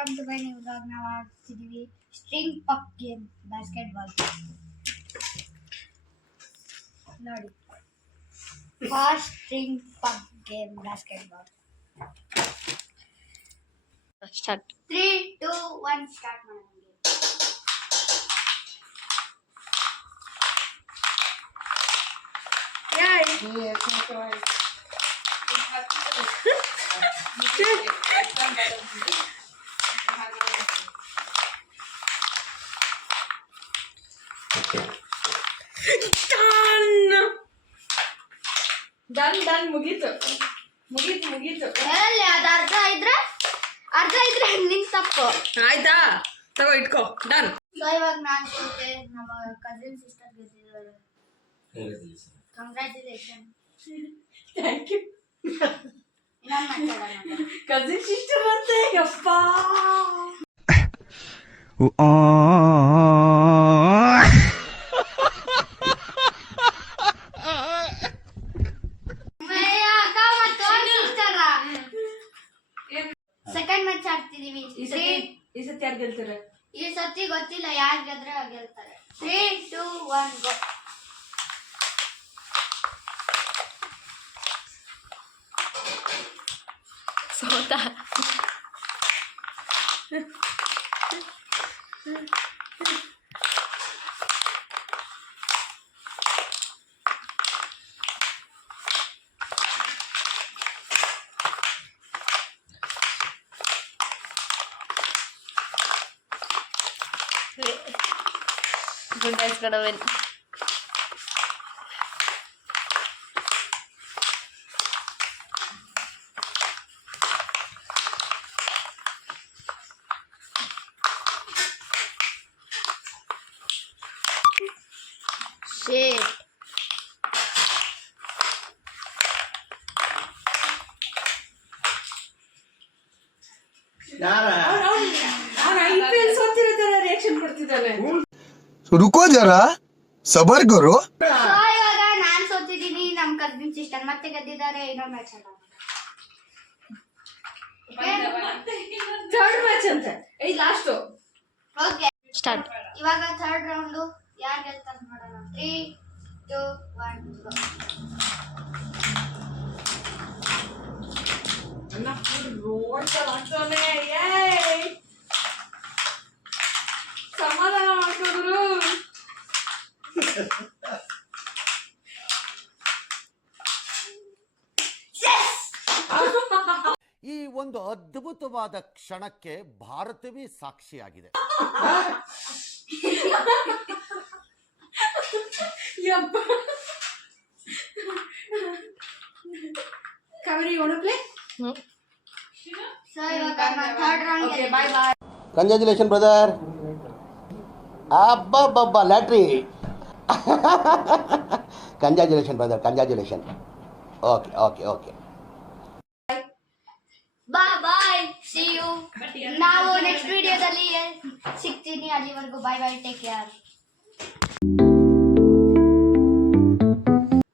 Welcome to my new vlog. ನಾವು ಆಡ್ತಿದ್ದೀವಿ string puck game basketball. ನೋಡಿ, fast string puck game basketball. Start. 3, 2, 1 start ಮಾಡೋಣ. Done ಮುಗೀತು. ಹೇಳಿ, ಅದು ಅರ್ಧ ಇದ್ರೆ ನಿನ್ ತಪ್ಪು ಆಯ್ತಾ, ತಗೋ ಇಟ್ಕೋ. ಡನ್. ಸೊ ಇವಾಗ ನಾನು ಸೋತೆ, ನಮ್ಮ ಕಸಿನ್ ಸಿಸ್ಟರ್ ಗೆದ್ದಿದ್ದಾರೆ. ಕಂಗ್ರ್ಯಾಚುಲೇಷನ್. Thank you. ಇನ್ನೊಂದು ಮಾತಾಡೋಣ. ಕಸಿನ್ ಸಿಸ್ಟರ್ ಅಂತೆ ಯಪ್ಪ. ಸೆಕೆಂಡ್ ಮ್ಯಾಚ್ ಆಡ್ತಿದೀವಿ. ಈ ಸತಿ ಯಾರು ಗೆಲ್ತಾರೆ? ಈ ಸತಿ ಗೊತ್ತಿಲ್ಲ, ಯಾರು ಗೆದ್ರೆ ಗೆಲ್ತಾರೆ. 3, 2, 1 ಗೋ. ಸೋತ. Good guys, gonna win. Shit. रुको जरा सबर करो. ಸೊ ಇವಾಗ ನಾನ್ ಸೋತಿದ್ದೀನಿ, ನಮ್ ಕಸಿನ್ ಸಿಸ್ಟರ್ ಮತ್ತೆ ಗೆದ್ದಿದ್ದಾರೆ. ಇನ್ನೊಂದು ಮ್ಯಾಚ್ ಆಡೋಣ. ಥರ್ಡ್ ಮ್ಯಾಚ್ ಅಂತ. ಲಾಸ್ಟ್. Okay, start. ಇವಾಗ ಥರ್ಡ್ ರೌಂಡ್ ಯಾರು ಗೆಲ್ತಾರೆ ನೋಡೋಣ. 3, 2, 1 ಗೋ. ಸಮಾಧಾನ ಮಾಡ್ಕೊಂಡ್ರು. ಈ ಒಂದು ಅದ್ಭುತವಾದ ಕ್ಷಣಕ್ಕೆ ಭಾರತವೇ ಸಾಕ್ಷಿಯಾಗಿದೆ. Kamini, you want to play? No. So ಇವಾಗ third round. Okay, bye bye. Congratulation brother. ಅಬ್ಬಬ್ಬಬ್ಬ lottery. Congratulation brother, congratulation. Okay okay okay. Bye, see you. ನಾವು ನೆಕ್ಸ್ಟ್ ವಿಡಿಯೋದಲ್ಲಿ ಸಿಗ್ತೀನಿ. ಅಲ್ಲಿವರೆಗೂ ಬಾಯ್ ಬಾಯ್, ಟೇಕ್ ಕೇರ್.